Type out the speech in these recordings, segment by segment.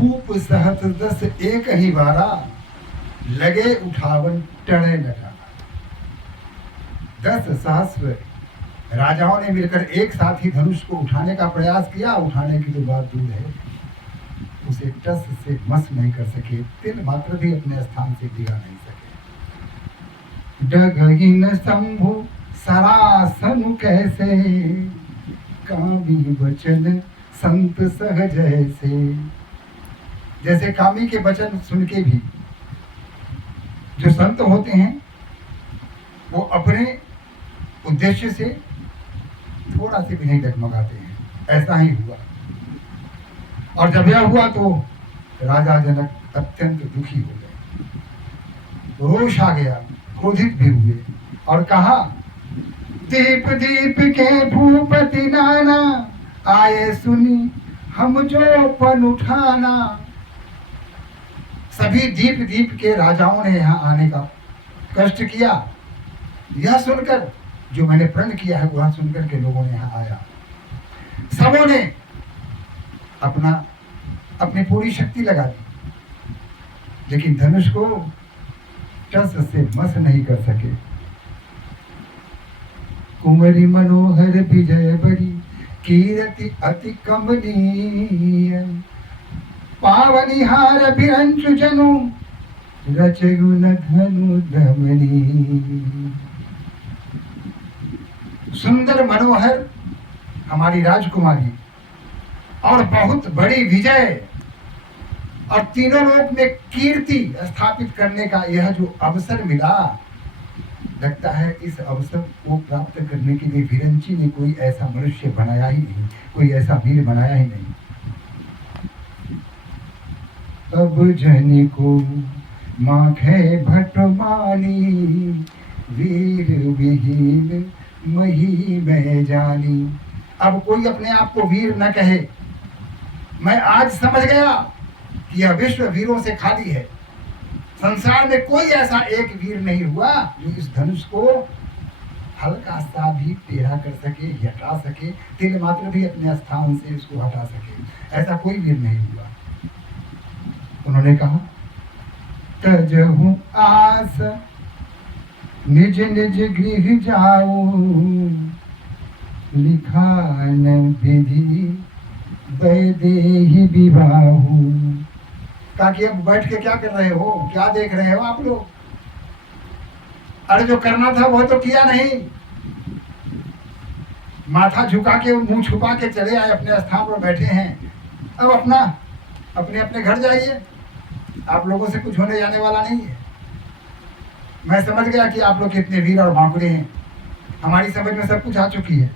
भूप सहत दस एक ही बारा, लगे उठावन टणे लगा। 10 सहस्र राजाओं ने मिलकर एक साथ ही धनुष को उठाने का प्रयास किया। उठाने की तो बात दूर है, उसे टस से मस नहीं कर सके, तिल मात्र भी अपने स्थान से गिरा नहीं सके। डगहीन शंभु सरासन कैसे, कामी वचन संत सहज ऐसे। जैसे कामी के वचन सुन के भी जो संत होते हैं वो अपने उद्देश्य से थोड़ा से भी नहीं डगमगाते हैं। ऐसा ही हुआ, और जब यह हुआ तो राजा जनक अत्यंत दुखी हो गए, रोष आ गया, क्रोधित भी हुए और कहा, दीप दीप के भूपति नाना, आए सुनी हम जो पन उठाना। सभी दीप दीप के राजाओं ने यहाँ आने का कष्ट किया। यह सुनकर, जो मैंने प्रण किया है वह सुनकर के लोगों ने यहाँ आया। सबों ने अपनी पूरी शक्ति लगा दी, लेकिन धनुष को टस से मस नहीं कर सके। कुंवरी मनोहर विजय बड़ी, कीर्ति अति कमनीय। पावनिहार बिरंचु जनु, रचयु न धनु धमनी। सुंदर मनोहर हमारी राजकुमारी और बहुत बड़ी विजय और तीनों लोक में कीर्ति स्थापित करने का यह जो अवसर मिला, लगता है इस अवसर को प्राप्त करने के लिए विरंची ने कोई ऐसा मनुष्य बनाया ही नहीं, कोई ऐसा वीर बनाया ही नहीं। अब जन को माखे भटमानी, वीर विहीन मही में जानी। अब कोई अपने आप को वीर न कहे। मैं आज समझ गया कि यह विश्व वीरों से खाली है। संसार में कोई ऐसा एक वीर नहीं हुआ जो इस धनुष को हल्का सा भी टेढ़ा कर सके, हटा सके, तिल मात्र भी अपने स्थान से इसको हटा सके। ऐसा कोई वीर नहीं हुआ। उन्होंने कहा, तजहु आस निज निज गृह जाओ, लिखान विधि वैदेही विवाहु। कहा कि अब बैठ के क्या कर रहे हो, क्या देख रहे हो आप लोग? अरे जो करना था वो तो किया नहीं। माथा झुका के, मुंह छुपा के चले आए, अपने स्थान पर बैठे हैं। अब अपने अपने घर जाइए। आप लोगों से कुछ होने जाने वाला नहीं है। मैं समझ गया कि आप लोग कितने वीर और बांकुड़े हैं। हमारी समझ में सब कुछ आ चुकी है।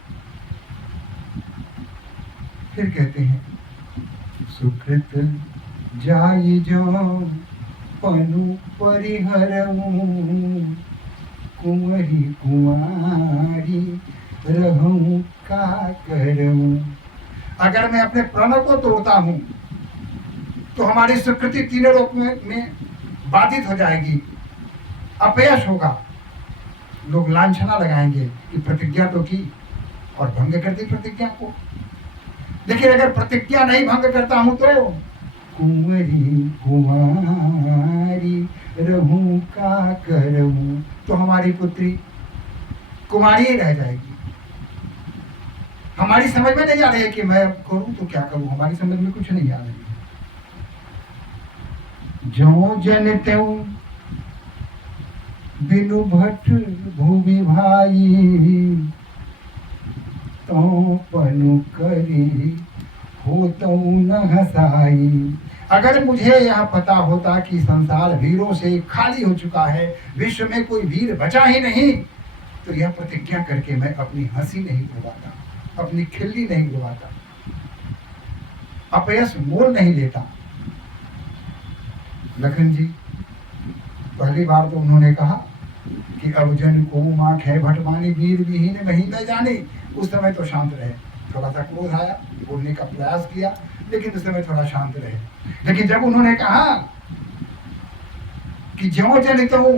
फिर कहते हैं, सुकृत जाई जो पनु परिहरऊ, कुंवरी कुंवारी रहूं का करऊं। अगर मैं अपने प्रण को तोड़ता हूं तो हमारी स्वीकृति तीनों लोक में बाधित हो जाएगी, अपयश होगा। लोग लांछना लगाएंगे कि प्रतिज्ञा तो की और भंग कर दी प्रतिज्ञा को। लेकिन अगर प्रतिज्ञा नहीं भंग करता हूं तो कुंवरी कुंवारी रहूं का करऊं, तो हमारी पुत्री कुमारी ही रह जाएगी। हमारी समझ में नहीं आ रही है कि मैं करूं तो क्या करूं। हमारी समझ में कुछ नहीं आ रही है। जो जन त्यों बिनु भट भूमि भाई, तो पनु करी हो तो न हसाई। अगर मुझे यह पता होता कि संसार वीरों से खाली हो चुका है, विश्व में कोई वीर बचा ही नहीं, तो यह प्रतिज्ञा करके मैं अपनी हंसी नहीं उड़वाता, अपनी खिल्ली नहीं उड़वाता, अपयश मोल नहीं लेता। लखन जी पहली बार तो उन्होंने कहा कि अब जन को माँ खे भटमानी, वीर विहीन मही में जानी। उस समय तो शांत रहे। थोड़ा सा क्रोध आया, बोलने का प्रयास किया, लेकिन उस समय थोड़ा शांत रहे। लेकिन जब उन्होंने कहा कि ज्यों जनित हूं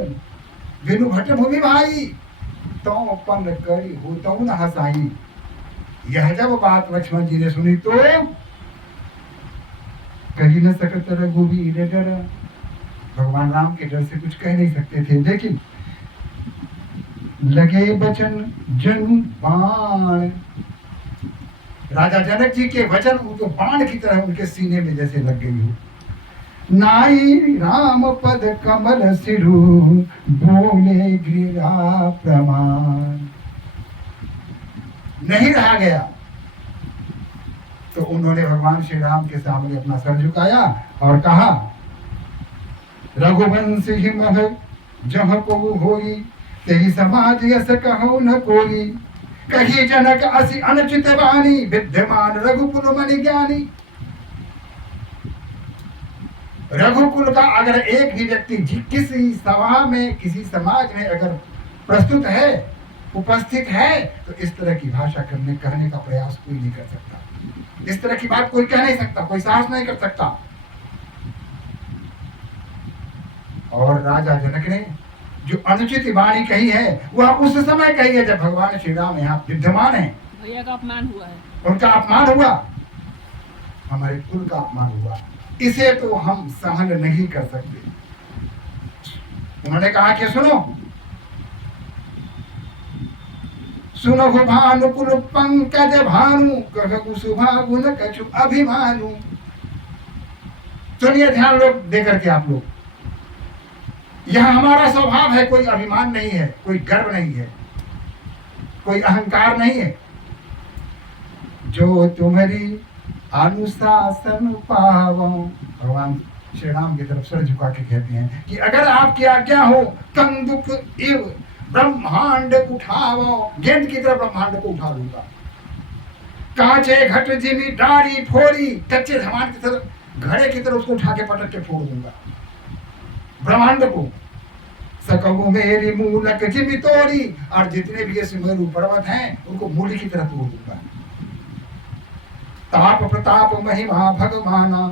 बिनु भट भूमि भाई, तो पन करी हो तो न हसाई, यह जब बात लक्ष्मण जी ने सुनी तो कही न सकत रघुवीर डर। भगवान राम के डर से कुछ कह नहीं सकते थे, लेकिन लगे बचन जनु बाण। राजा जनक जी के वचन उनको बाण की तरह उनके सीने में जैसे लग गई हो। नाई राम पद कमल सिरु बोले गिरा प्रमाण। नहीं रहा गया तो उन्होंने भगवान श्री राम के सामने अपना सर झुकाया और कहा, रघुवंश ही मह जह को होई, तेहि समाज यस कहो न कोई। कही जनक असि अनुचित वाणी, विद्यमान रघुकुल मनि ज्ञानी। रघुकुल का अगर एक भी व्यक्ति किसी सभा में, किसी समाज में अगर प्रस्तुत है, उपस्थित है, तो इस तरह की भाषा कहने का प्रयास कोई नहीं कर सकता। इस तरह की बात कोई कह नहीं सकता, कोई साहस नहीं कर सकता। और राजा जनक ने जो अनुचित वाणी कही है वह उस समय कही है जब भगवान श्री राम यहाँ विद्यमान है। भैया का अपमान हुआ है, उनका अपमान हुआ, हमारे कुल का अपमान हुआ। इसे तो हम सहन नहीं कर सकते। उन्होंने कहा कि सुनो सुनो भानुकुल पंकज भानु, कहु सुभागुन कछु अभिमानु। सुनिए ध्यान लोग देकर के आप लोग, यह हमारा स्वभाव है, कोई अभिमान नहीं है, कोई गर्व नहीं है, कोई अहंकार नहीं है। जो तुम्हारी अनुशासन पावो, भगवान श्री राम की तरफ सर झुका के कहते हैं कि अगर आपकी आज्ञा हो, कंदुक इव ब्रह्मांड उठाओ, गेंद की तरह ब्रह्मांड को उठा लूंगा। कांचे घट जिमी डारी फोड़ी, कच्चे सामान की तरह घड़े की तरह उसको उठा के पटक के फोड़ दूंगा ब्रह्मांड को। सकहु मेरी मूलक जिमी तोड़ी, और जितने भी ये सुमेरु पर्वत हैं उनको मूल की तरह तोड़ दूंगा। ताप प्रताप महिमा भगवाना,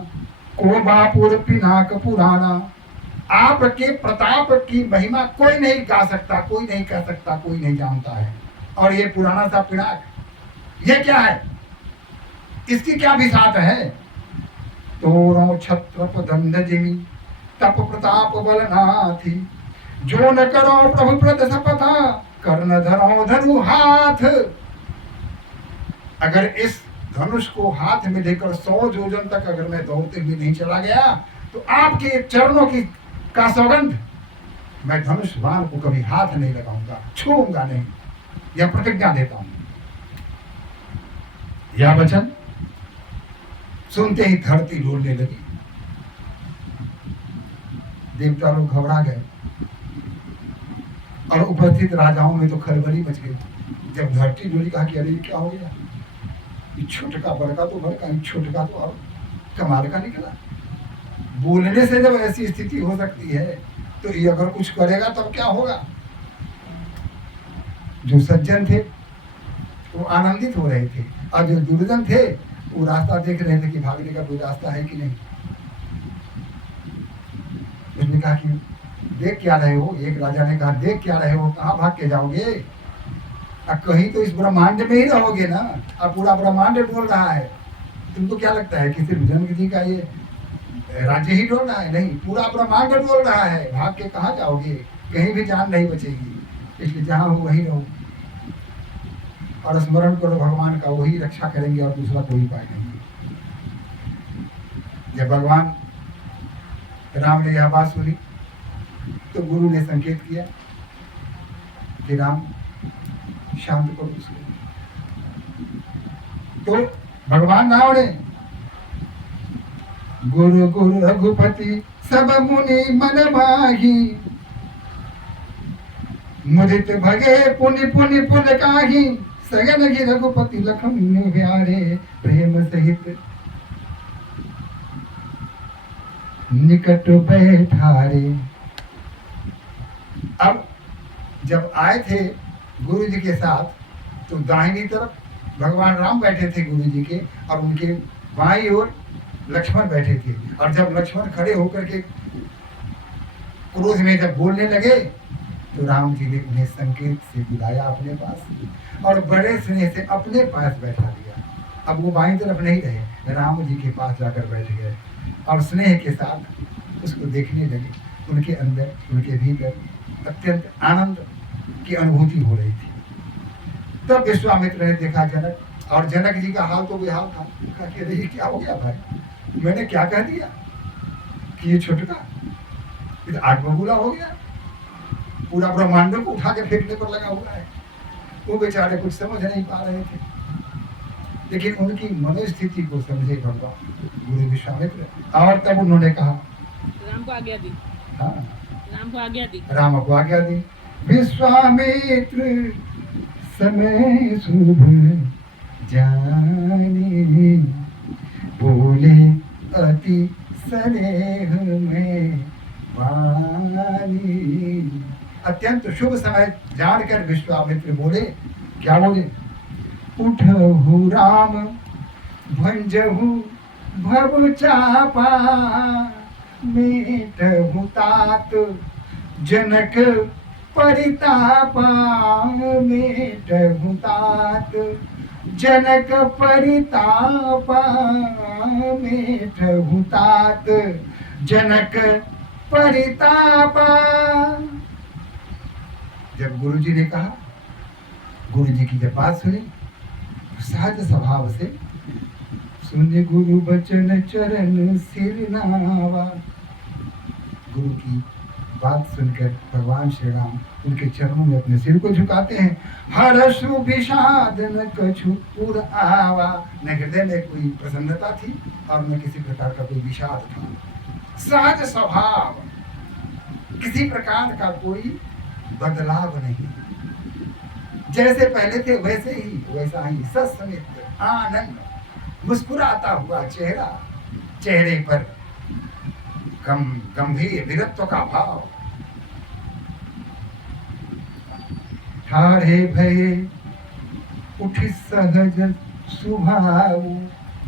को बापुर पिनाक पुराना। आपके प्रताप की महिमा कोई नहीं गा सकता, कोई नहीं कह सकता, कोई नहीं जानता है। और ये पुराना सा पिनाक, ये क्या है, इसकी क्या बिसात है। तोरो छत्रप दंड जिमी, तप प्रताप बलनाथी। जो न करो प्रभु प्रद सपथा, कर्ण धरो धनु हाथ। अगर इस धनुष को हाथ में लेकर 100 योजन तक अगर मैं दौड़ते हुए नहीं चला गया, तो आपके चरणों की का सौगंध, मैं धनुष बाण को कभी हाथ नहीं लगाऊंगा, छूऊंगा नहीं, यह प्रतिज्ञा देता हूं। यह वचन सुनते ही धरती डोलने लगी। देवता लोग घबरा गए और उपस्थित राजाओं में तो खलबली मच गई। जब धरती डोली, कहा कि अरे क्या हो गया, ये छोटका बड़का तो बड़का, छोटका तो और कमाल का निकला। बोलने से जब ऐसी स्थिति हो सकती है, तो ये अगर कुछ करेगा तब क्या होगा। जो सज्जन थे वो आनंदित हो रहे थे, और जो दुर्जन थे वो रास्ता देख रहे थे कि भागने का कोई रास्ता है कि नहीं। उसने कहा कि देख क्या रहे हो। एक राजा ने कहा, देख क्या रहे हो, कहाँ भाग के जाओगे। अब कहीं तो इस ब्रह्मांड में ही रहोगे ना। अब पूरा ब्रह्मांड डोल रहा है, तुमको क्या लगता है कि सिर्फ जनक जी का ये राज्य ही डोल रहा है? नहीं, पूरा ब्रह्मांड डोल रहा है। भाग के कहाँ जाओगे, कहीं भी जान नहीं बचेगी। इसलिए जहाँ हो वहीं रहो और स्मरण करो भगवान का, वही रक्षा करेंगे और दूसरा कोई उपाय नहीं। जब भगवान राम ने यह बात सुनी तो गुरु ने संकेत किया कि राम शांत करो उसको। तो भगवान राम ने गुरु गुरु रघुपति सब मुनि मन माही, मुदित भगे पुनि पुनि पुन काही। सगन गी रघुपति लखन प्यारे, प्रेम सहित निकट बैठारे। अब जब आए थे गुरु जी के साथ, तो दाहिनी तरफ भगवान राम बैठे थे गुरु जी के, और उनके बाईं ओर लक्ष्मण बैठे थे। और जब लक्ष्मण खड़े होकर के क्रोध में जब बोलने लगे, तो राम जी ने उन्हें संकेत से बुलाया अपने पास और बड़े स्नेह से अपने पास बैठा दिया। अब वो बाईं तरफ नहीं रहे, राम जी के पास जाकर बैठ गए। और स्नेह के साथ उसको देखने लगे। उनके अंदर, उनके भीतर अत्यंत आनंद की अनुभूति हो रही थी। तब विश्वामित्र ने देखा जनक, और जनक जी का हाल तो बेहाल था। कहा कि अरे क्या हो गया भाई, मैंने क्या कह दिया कि ये छुटका, ये आग बबूला हो गया, पूरा ब्रह्मांड को उठा के फेंकने पर लगा हुआ है। वो बेचारे कुछ समझ नहीं पा रहे थे, लेकिन उनकी मनोस्थिति को समझे भगवान गुरु विश्वामित्र। और तब उन्होंने कहा, राम को आज्ञा दी। हाँ, राम को आज्ञा दी। राम को आज्ञा दी। विश्वामित्र समय शुभ जाने, बोले अति स्नेह में वाणी। अत्यंत शुभ समय जानकर विश्वामित्र बोले, क्या बोले? उठहु राम भंजहु भव चापा, मेटहु तात जनक परितापा, मेटहु तात जनक परितापा, मेटहु तात जनक परितापा। जब गुरुजी ने कहा, गुरुजी की जब बात सुनी, सहज स्वभाव से सुन गुरु बचन चरण सिर नावा। गुरु की बात सुनकर भगवान श्री राम उनके चरणों में अपने सिर को झुकाते हैं। हर्षु विषाद न कछु उर आवा। न हृदय में कोई प्रसन्नता थी और न किसी प्रकार का कोई विषाद था। सहज स्वभाव, किसी प्रकार का कोई बदलाव नहीं, जैसे पहले थे वैसे ही, वैसा ही सस्मित आनंद, मुस्कुराता हुआ चेहरा, चेहरे पर गंभीर वीरत्व का भाव। ठाढ़े भये उठी सहज सुभाव।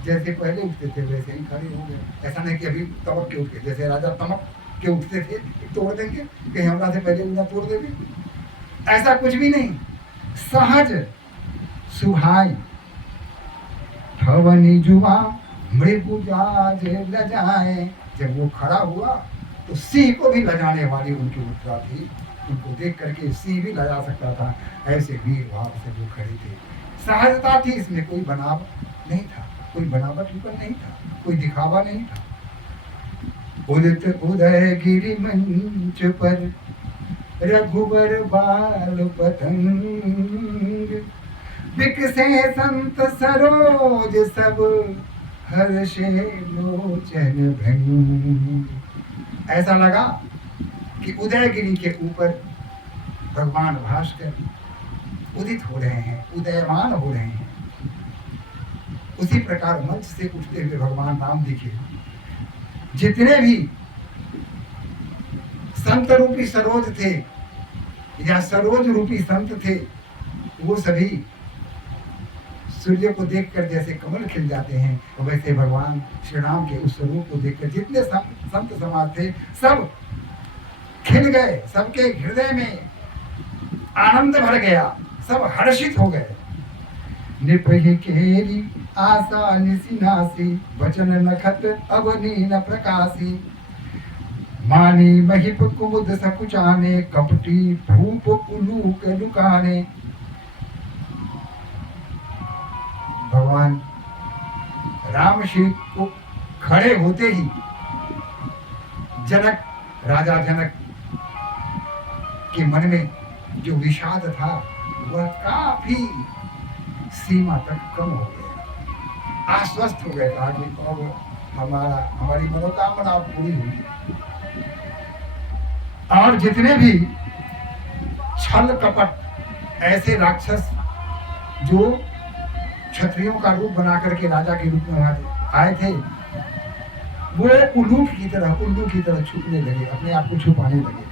जैसे पहले उठते थे वैसे ही खड़े हो गए। ऐसा नहीं कि अभी तमक के उठ के, जैसे राजा तमक के उठते थे तोड़ देंगे, कहीं हमरा से पहले उन्हें तोड़ देंगे, ऐसा कुछ भी नहीं। सहज सुभाई ठवनी जुआ मृगुजाज लजाए। जब वो खड़ा हुआ तो सिंह को भी लजाने वाली उनकी मुद्रा थी। उनको देख करके सिंह भी लजा सकता था, ऐसे वीर भाव से वो खड़े थे। सहजता थी, इसमें कोई बनाव नहीं था, कोई बनावट नहीं था, कोई दिखावा नहीं था। उदित उदय गिरि मंच पर रघुबर बाल पतंग, विकसे संत सरोज सब हर्षे लोचन भंग। ऐसा लगा कि उदयगिरी के ऊपर भगवान भास्कर उदित हो रहे हैं, उदयमान हो रहे हैं। उसी प्रकार मंच से उठते हुए भगवान राम दिखे। जितने भी संत रूपी सरोज थे या सरोज रूपी संत थे, वो सभी सूर्य को देखकर जैसे कमल खिल जाते हैं, वैसे भगवान श्री राम के उस स्वरूप को देखकर जितने संत समाज थे सब खिल गए। सबके हृदय में आनंद भर गया, सब हर्षित हो गए। निपहि केरी आशा निसिनासी, वचन नखत अवनी न प्रकाशी, मानी महिप कुमुद सकुचाने, कपटी भूप उलूक लुकाने। भगवान राम श्री को खड़े होते ही जनक, राजा जनक के मन में जो विषाद था वह काफी सीमा तक कम हो गया, आश्वस्त हो गया। कहा कि अब हमारी मनोकामना पूरी हुई। और जितने भी छल कपट ऐसे राक्षस जो क्षत्रियों का रूप बना करके राजा के रूप में आए थे, वो उल्लू की तरह छुपने लगे, अपने आप को छुपाने लगे।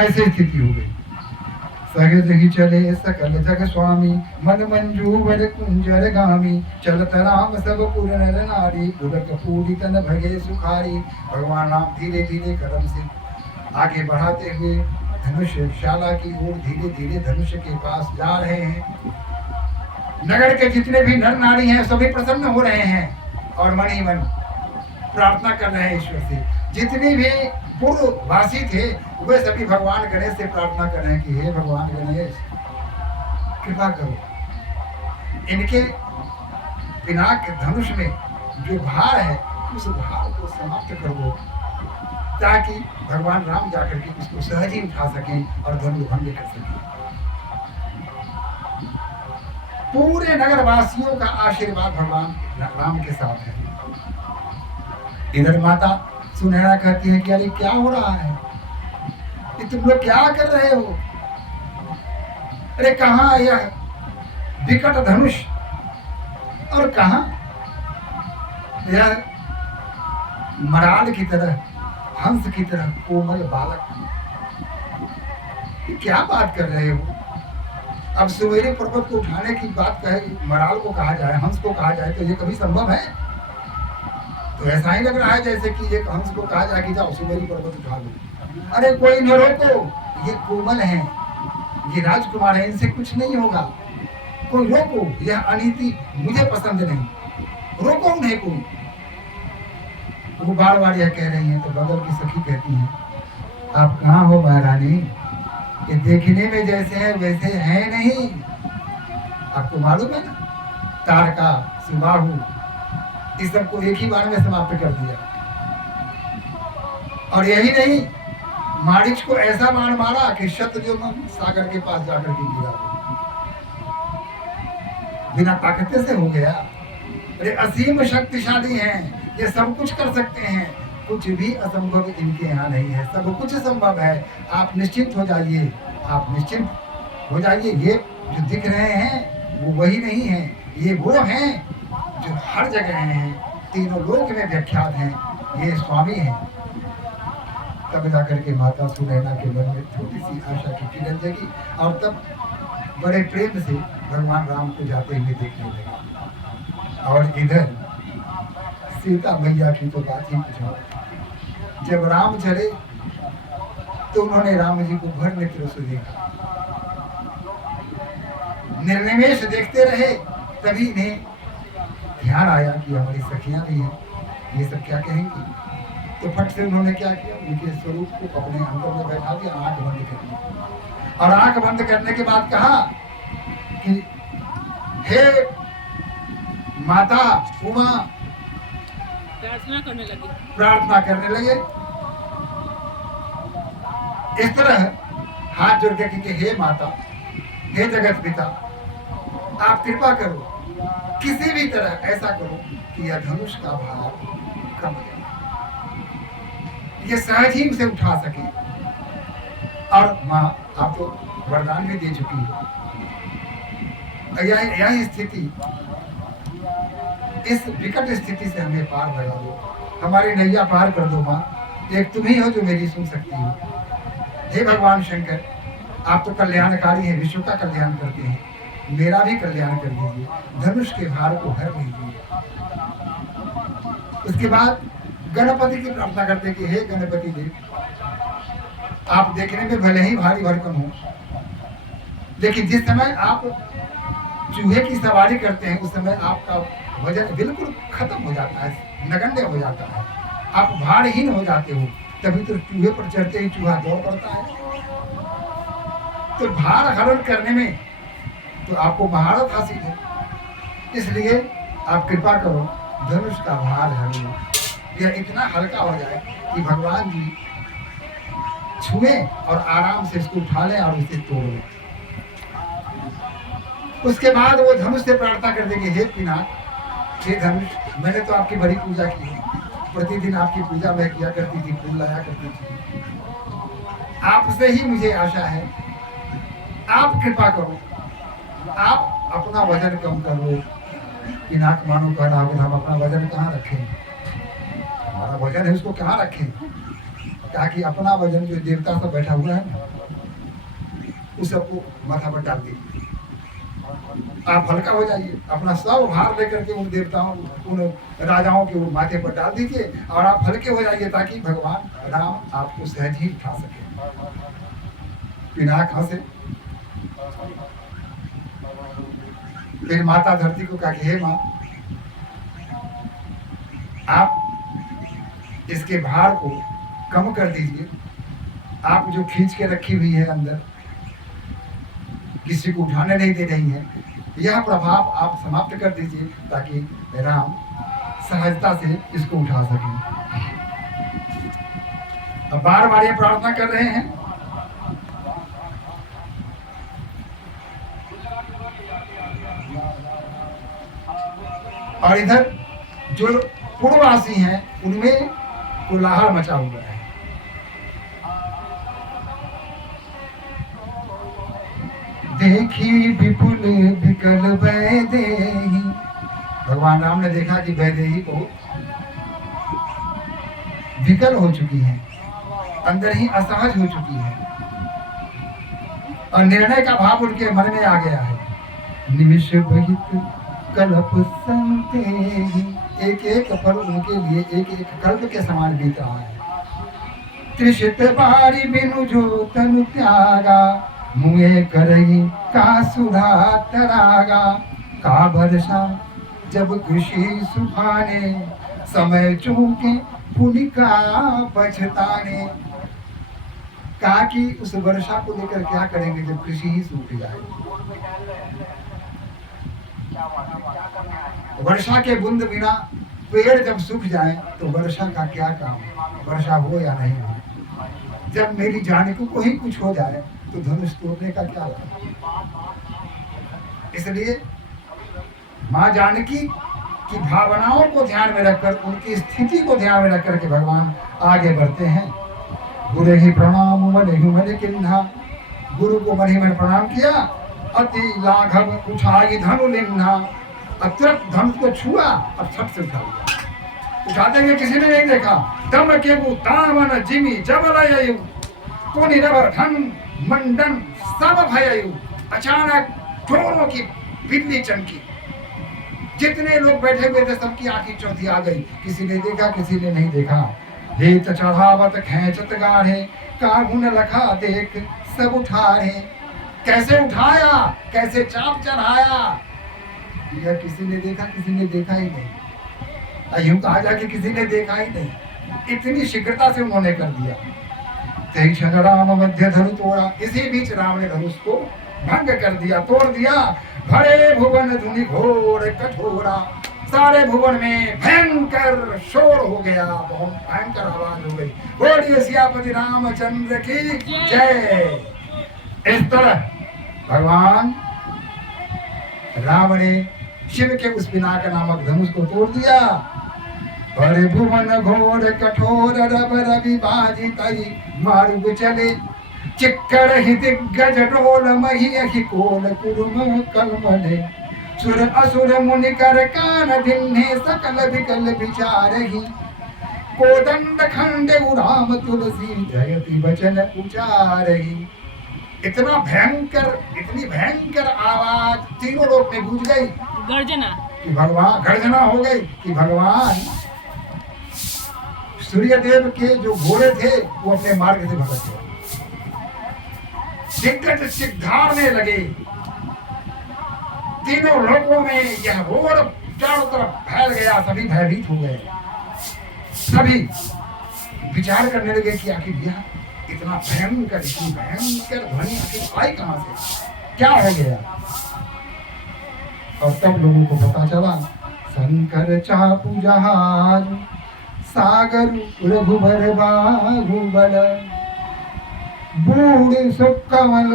ऐसी स्थिति हो गई। सहज ही चले सकल जग स्वामी, मन मंजू वर कुंजर गामी, चलत राम सब पुर नर नारी, पुलक पूरी तन भगे सुखारी। भगवान राम धीरे धीरे कदम से आगे बढ़ाते हुए धनुष शाला की ओर धीरे धीरे धनुष के पास जा रहे हैं। नगर के जितने भी नर नारी हैं सभी प्रसन्न हो रहे हैं और मन ही मन प्रार्थना कर रहे हैं ईश्वर से। जितनी भी पूर्ववासी थे वे सभी भगवान गणेश से प्रार्थना कर रहे हैं कि हे भगवान गणेश, कृपा करो, इनके पिनाक धनुष में जो भार है उस भार को समाप्त कर दो, ताकि भगवान राम जाकर के उसको सहज ही उठा सकें और धनुष भंग कर सकें। पूरे नगर वासियों का आशीर्वाद भगवान राम के साथ है। इधर माता सुनैना कहती है कि अरे क्या हो रहा है, ये तुम लोग क्या कर रहे हो? अरे कहाँ यह विकट धनुष और कहाँ यह मराल की तरह, हंस की तरह कोमल बालक? ये क्या बात कर रहे हो? अब सुमेरु पर्वत को उठाने की बात कहे, मराल को कहा जाए, हंस को कहा जाए, तो ये कभी संभव है? तो ऐसा ही लग रहा है जैसे कि एक हंस को कहा जाए कि जाओ सुमेरु पर्वत उठा लो। अरे कोई न रोको, ये कोमल है, ये राजकुमार है, इनसे कुछ नहीं होगा, कोई रोको, यह अनीति मुझे पसंद नहीं, रोको उन्हें कोई। वो बार बार यह कह रही हैं तो बगल की सखी कहती हैं, आप कहाँ हो महारानी? ये देखने में जैसे है वैसे है नहीं। आपको मालूम है ना, तारका, सुबाहु, इस सबको एक ही बार में समाप्त कर दिया। और यही नहीं, मारीच को ऐसा बाण मारा कि शतयोजन सागर के पास जाकर के गिरा, बिना ताकत से हो गया। अरे असीम शक्तिशाली हैं, ये सब कुछ कर सकते हैं, कुछ भी असंभव इनके यहाँ नहीं है, सब कुछ संभव है। आप निश्चिंत हो जाइए, आप निश्चिंत हो जाइए। ये जो दिख रहे हैं वो वही नहीं है, ये वो हैं जो हर जगह हैं, तीनों लोक में विख्यात हैं, ये स्वामी हैं। तब जाकर के माता सुनैना के मन में थोड़ी सी आशा की किरण जगी और तब बड़े प्रेम से भगवान राम को जाते हुए देखने लगे। और इधर सीता मैया की तो बात ही पूछो, जब राम चले तो उन्होंने राम जी को भर नेत्रों से देखा, निर्निमेष देखते रहे। तभी इन्हें ध्यान आया कि हमारी सखियां भी हैं, ये सब क्या कहेंगी। तो फट से उन्होंने क्या किया, उनके स्वरूप को अपने अंदर में बैठा दिया, आंख बंद कर दी। और आंख बंद करने के बाद कहा कि हे माता उमा, प्रार्थना करने लगे। इस तरह हाथ जोड़ के कि हे माता, हे जगत पिता, आप कृपा करो, किसी भी तरह ऐसा करो कि यह धनुष का भार कम हो, ये सहज ही उसे उठा सके। और माँ आप तो वरदान भी दे चुकी हो, यह स्थिति, इस विकट स्थिति से हमें पार लगा दो, हमारी नैया पार कर दो माँ। एक तुम ही हो जो मेरी सुन सकती हो। हे भगवान शंकर, आप तो कल्याणकारी हैं, विश्व का कल्याण करते हैं, मेरा भी कल्याण कर दीजिए, धनुष के भार को हर लीजिए। उसके बाद गणपति की प्रार्थना करते कि हे गणपति देव, आप देखने में भले ही भारी भरकम हो, लेकिन जिस समय आप चूहे की सवारी करते हैं उस समय आपका वजन बिल्कुल खत्म हो जाता है, नगण्य हो जाता है, आप भारहीन हो जाते हो। तभी तो चूहे पर चढ़ते ही चूहा दौड़ पड़ता है। तो भार हरण करने में तो आपको महारत हासिल है, इसलिए आप कृपा करो धनुष का भार हर लो, यह इतना हल्का हो जाए कि भगवान जी छुए और आराम से इसको उठा लें और इसे तोड़ लें। उसके बाद वो धनुष से प्रार्थना कर देंगे, हे पिनाक, हे धनुष, मैंने तो आपकी बड़ी पूजा की है, प्रतिदिन आपकी पूजा मैं किया करती थी, फूल लाया करती थी, आपसे ही मुझे आशा है, आप कृपा करो, आप अपना वजन कम करो। पिनाक मानो कह रहा है, हम अपना वजन कहाँ रखें, हमारा वजन है उसको कहाँ रखें, ताकि अपना वजन जो देवता सब बैठा हुआ है उस सबको माथा पर डाल दीजिए, आप हल्का हो जाइए, अपना सब भार लेकर के उन देवताओं, उन राजाओं के वो माथे पर डाल दीजिए और आप हल्के हो जाइए, ताकि भगवान राम आपको सहज ही उठा सके। पिनाक हंसे, फिर माता धरती को कहा कि हे माँ, आप इसके भार को कम कर दीजिए। आप जो खींच के रखी हुई है अंदर, किसी को उठाने नहीं दे रही है, यह प्रभाव आप समाप्त कर दीजिए ताकि राम सहजता से इसको उठा सकें। अब बार बार ये प्रार्थना कर रहे हैं। और इधर जो पूर्ववासी हैं उनमें कोलाहल मचा हुआ है। देखी विपुल विकल वैदेही, भगवान राम ने देखा कि वैदेही को विकल हो चुकी है, अंदर ही असहज हो चुकी है और निर्णय का भाव उनके मन में आ गया है। निमिष बहित कल्प संतेहि, एक एक पल उनके लिए एक एक कल्प के समान बीत रहा है। त्रिशित बारी बिनु जो तनु त्यागा, मुए करही का सुधा तरागा। का भरसा जब कृषि सुखाने, समय चूके पुनिका पछताने। कहा कि उस वर्षा को लेकर क्या करेंगे जब कृषि ही सूख जाए। वर्षा के बूंद बिना पेड़ जब सूख जाए तो वर्षा का क्या काम, वर्षा हो या नहीं हो। जब मेरी जानकी को ही कुछ हो जाए तो धनुष तोड़ने का क्या लाभ। इसलिए माँ जानकी की भावनाओं को ध्यान में रखकर, उनकी स्थिति को ध्यान में रख करके भगवान आगे बढ़ते हैं। गुरु ही प्रणाम मन किन्हा, गुरु को मन ही मन प्रणाम किया। अति लाघव उठाई धनु लिन्हा, अब तुरंत धनुष को छुआ, अब छट से उठा लिया। उठाते हुए किसी ने नहीं देखा। दम के तावन जिमी जबलयु, कोनि रबर धन मंडन सब भययु। अचानक जोरों की बिजली चमकी, जितने लोग बैठे हुए थे सबकी आंखें चौंधी आ गई। किसी ने देखा, किसी ने नहीं देखा। हेत चढ़ावत खेचत गाढ़े, कागुन लखा देख सब उठाए। कैसे उठाया, कैसे चाप चढ़ाया, यह किसी ने देखा, किसी ने देखा ही नहीं। यूं कहा जाए कि किसी ने देखा ही नहीं, इतनी शीघ्रता से उन्होंने कर दिया। तेई क्षण राम मध्य धनु तोड़ा, इसी बीच राम ने धनुष को भंग कर दिया, तोड़ दिया। भरे भुवन धुनि घोर कठोरा, सारे भुवन में भयंकर शोर हो गया, बहुत भयंकर आवाज हो गई। बोलिए सियापति रामचंद्र की जय। इस तरह भगवान राम ने शिव के उस पिनाक नामक धनुष को तोड़ दिया। भरे भुवन घोर कठोर रब रवि बाजी तई, मारुग चले चिक्कर ही दिग्गज ढोल मही अहि कोल कुरुम कलमले। सुर असुर मुनि कर कान धिन्हे, सकल विकल विचारहि। कोदंड खंडे राम तुलसी, जयति वचन उचारहि। इतना भयंकर, इतनी भयंकर आवाज तीनों लोक में गूंज गई, गर्जना कि भगवान, गर्जना हो गई कि भगवान सूर्यदेव के जो घोड़े थे वो अपने मार्ग से भटक गए। दिग्गज सिद्धारने लगे। तीनों लोगों में यह घोर चारों तरफ फैल गया, सभी भयभीत हो गए। सभी विचार करने लगे कि आखिर यह इतना भयंकर, इतनी भयंकर ध्वनि आखिर आई कहां से, क्या हो गया। और तब लोगों को पता चला, शंकर चापू जहाज, सागर रघुबर बाहुबल। बूढ़ सुकमल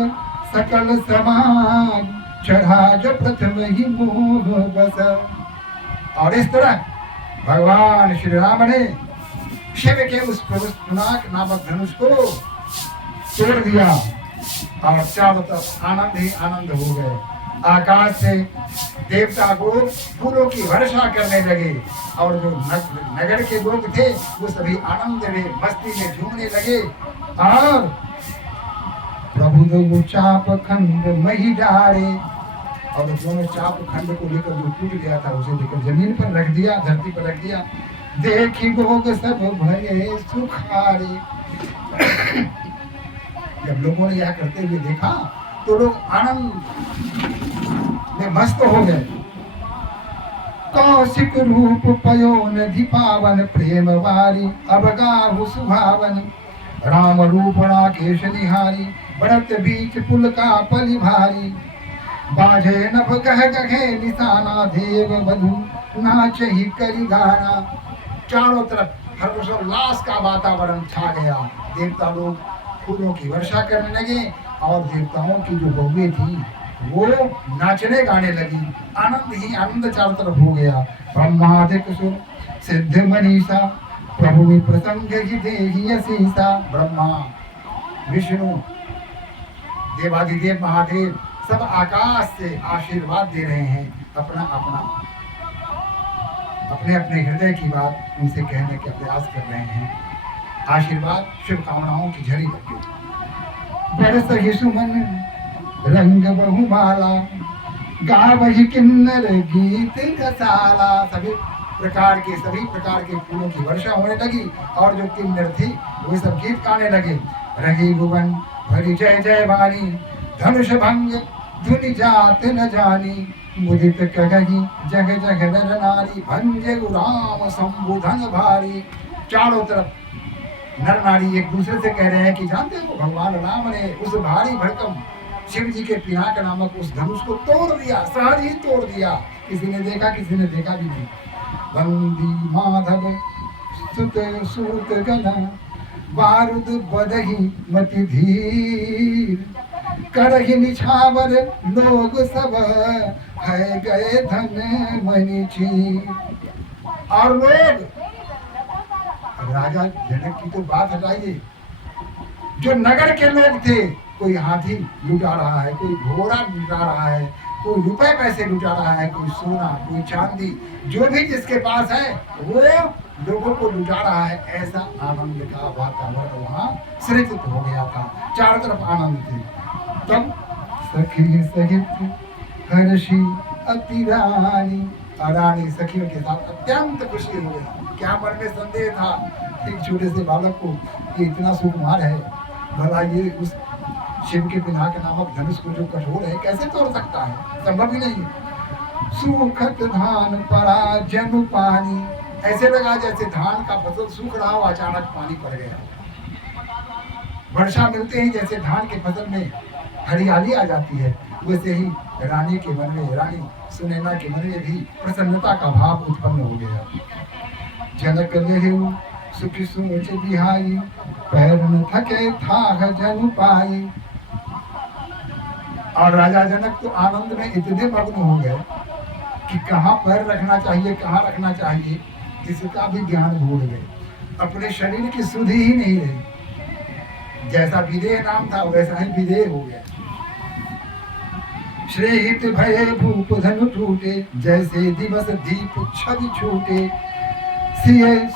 सकल समाज, चढ़ा जो प्रथम ही मोह बस। और इस तरह भगवान श्री राम ने शिव के उस पिनाक नामक धनुष को तोड़ दिया और चारों तरफ आनंद ही आनंद हो गए। आकाश से देवता को फूलों की वर्षा करने लगे और जो नगर के लोग थे वो सभी आनंद में, मस्ती में झूमने लगे। और प्रभु दो चाप खंड मही डारे, और दोनों चाप खंड को लेकर जो टूट गया था उसे लेकर जमीन पर रख दिया, धरती पर रख दिया। देखी भोग सब भये सुखारे। जब लोगों ने यह करते हुए देखा तो लोग आनंद में मस्त हो गए। कौशिक रूप पयो नधि पावन प्रेम वारी अब गाहु सुभावन राम रूप राकेश निहारी भरत बीच पुल का पलि भारी बाजे नभ गह गहे निशाना देव बधु नाच ही करी गाना। चारों तरफ हर्षोल्लास का वातावरण छा गया। देवता लोग फूलों की वर्षा करने लगे और देवताओं की जो बहुएं थी वो नाचने गाने लगी। आनंद ही आनंद चारों तरफ हो गया। ब्रह्मादिक सुर सिद्ध मनीषा प्रभु प्रसंग ही देहि असीसा। ब्रह्मा विष्णु देवादिदेव महादेव सब आकाश से आशीर्वाद दे रहे हैं। अपना अपना अपने अपने हृदय की बात उनसे कहने के प्रयास कर रहे हैं। आशीर्वाद शुभकामनाओं की झड़ी लगी। बरस ही सुमन रंग बहुमाला गावहि किन्नर गीत रसाला। सभी प्रकार के फूलों की वर्षा होने लगी और जो किन्नर थी वो सब गीत गाने लगे। रही भुवन भरी जय जय वाणी धनुष भंग धुनि जात न जानी। मुदित कही जग जग नर नारी भंजे राम संबुधन भारी। चारों तरफ नर नारी एक दूसरे से कह रहे हैं कि जानते हो भगवान राम ने उस भारी भरकम शिव जी के पिनाक नामक उस धनुष को तोड़ दिया, सहज ही तोड़ दिया। किसी ने देखा, किसी ने देखा भी नहीं। बंदी माधव सुत सूत गना बारूद बदही मति धीर। करहि निछावर लोग सब है गए धन मनि चीर। और लोग राजा जनक की तो बात हटाइए, जो नगर के लोग थे, कोई हाथी लुटा रहा है, कोई घोड़ा लुटा रहा है, कोई रुपए पैसे लुटा रहा है, कोई सोना, कोई चांदी, जो भी जिसके पास है वो लोगों को लुटा रहा है। ऐसा आनंद का वातावरण वहाँ सृजित हो गया था। चारों तरफ आनंद थे। तब सखी सहित हर्षी अति रानी। रानी सखियों के साथ अत्यंत खुशी हो गई। क्या मन में संदेह था एक छोटे से बालक को ये इतना सुकुमार है, भला ये उस शिव के पिनाक नामक धनुष को जो कठोर है कैसे तोड़ सकता है? संभव ही नहीं। सूखत धान पड़ा जनु पानी। ऐसे लगा जैसे धान का फसल सूख रहा हो, अचानक पानी पड़ गया। वर्षा मिलते ही जैसे धान के फसल में हरियाली आ जाती है, वैसे ही रानी के मन में, रानी सुनैना के मन में भी प्रसन्नता का भाव उत्पन्न हो गया। जनक लेहु सुखी सोच बिहाई पैर न थके था जनु पाई। और राजा जनक तो आनंद में इतने मग्न हो गए कि कहाँ पैर रखना चाहिए, कहाँ रखना चाहिए, इसका भी ज्ञान भूल गए। अपने शरीर की सुधि ही नहीं रही। जैसा विदेह नाम था वैसा ही विदेह हो गया। श्रेहित भये भूप धनु टूटे जैसे दिवस दीप छवि छूटे। सिए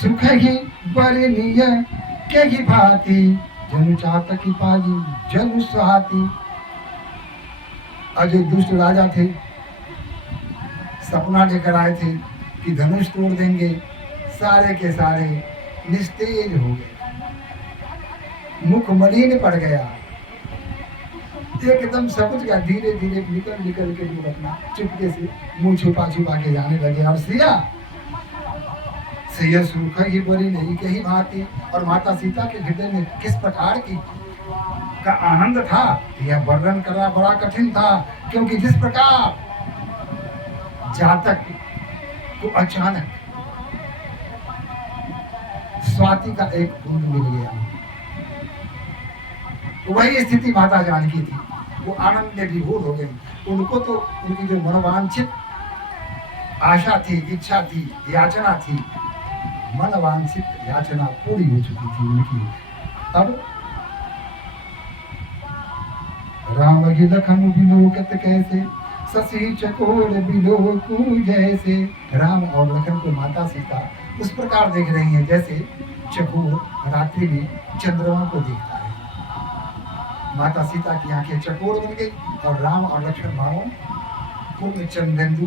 सुख ही बरनिय के ही भांति जनु चातकी पाई जनु सुहाती। अजय दुष्ट राजा थे, सपना लेकर आए थे कि धनुष तोड़ देंगे, सारे के सारे निस्तेज हो गए। मुख मलिन पड़ गया, एकदम सकुच गया। धीरे धीरे निकल निकल के लोग अपना चुपके से मुंह छुपा छुपा के जाने लगे। और सिया सुख ही बड़ी नहीं कही भांति। और माता सीता के हृदय में किस प्रकार की का आनंद था यह वर्णन करना बड़ा कठिन था। क्योंकि जिस प्रकार जातक को अचानक स्वाति का एक बूंद मिल गया, तो वही स्थिति माता जानकी थी। वो आनंद में विभोर हो गई। उनको तो उनकी जो मनोवांछित आशा थी, इच्छा थी, याचना थी, मनवांछित याचना पूरी हो चुकी थी उनकी। अब राम ही लखन बिलोकत कैसे शशि चकोर बिलोकू जैसे। राम और लखन को माता सीता उस प्रकार देख रही हैं जैसे चकोर रात्रि में चंद्रमा को देखता है। माता सीता की आंखें चकोर बन गई और राम और लक्ष्मण भावों पूर्ण चंद्रेंदु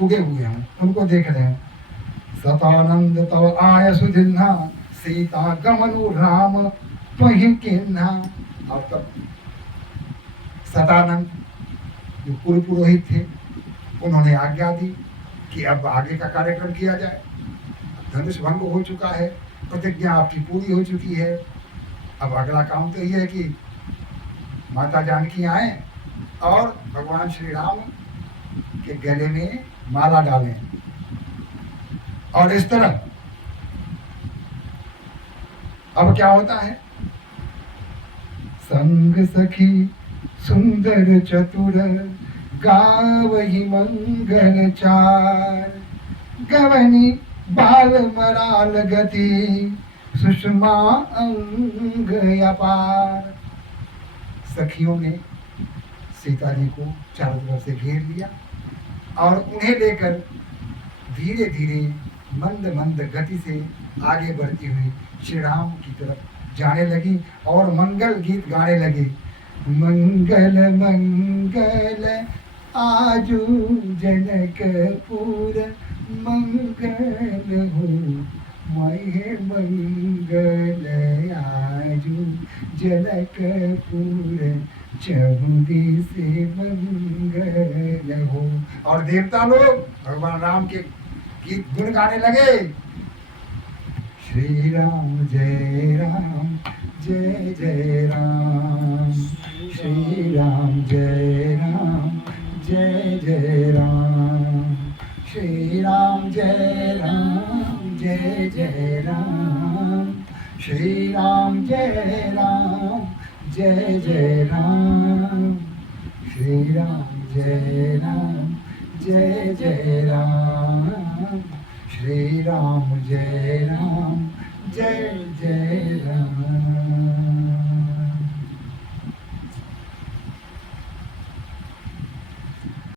उगे हुए हैं, उनको देख रहे हैं। सतानंद तव आय सुधिन्हा सीता गमनु राम त्वहि किन्हा। और तब सतानंद जो कुल पुरोहित थे, उन्होंने आज्ञा दी कि अब आगे का कार्यक्रम किया जाए। धनुष भंग हो चुका है, प्रतिज्ञा आपकी पूरी हो चुकी है। अब अगला काम तो ये है कि माता जानकी आए और भगवान श्री राम के गले में माला डालें। और इस तरह अब क्या होता है, संग सखी सुंदर चतुर गावहि मंगल चार, गवनी बाल मराल गति सुषमा अंग अपार। सखियों ने सीता जी को चारों तरफ से घेर लिया और उन्हें लेकर धीरे धीरे मंद मंद गति से आगे बढ़ती हुई श्री राम की तरफ जाने लगी और मंगल गीत गाने लगी। मंगल मंगल आजू जनकपुर मंगल हो, महे मंगल आजू जनकपुर चहुदी से मंगल हो। और देवता लोग भगवान राम के गीत गुण गाने लगे। श्री राम जय राम जय जय राम, श्री राम जय राम जय जय राम, श्री राम जय राम जय जय राम, श्री राम जय राम जय जय राम, श्री राम जय राम जय जय राम, श्री राम जय राम जय जय राम।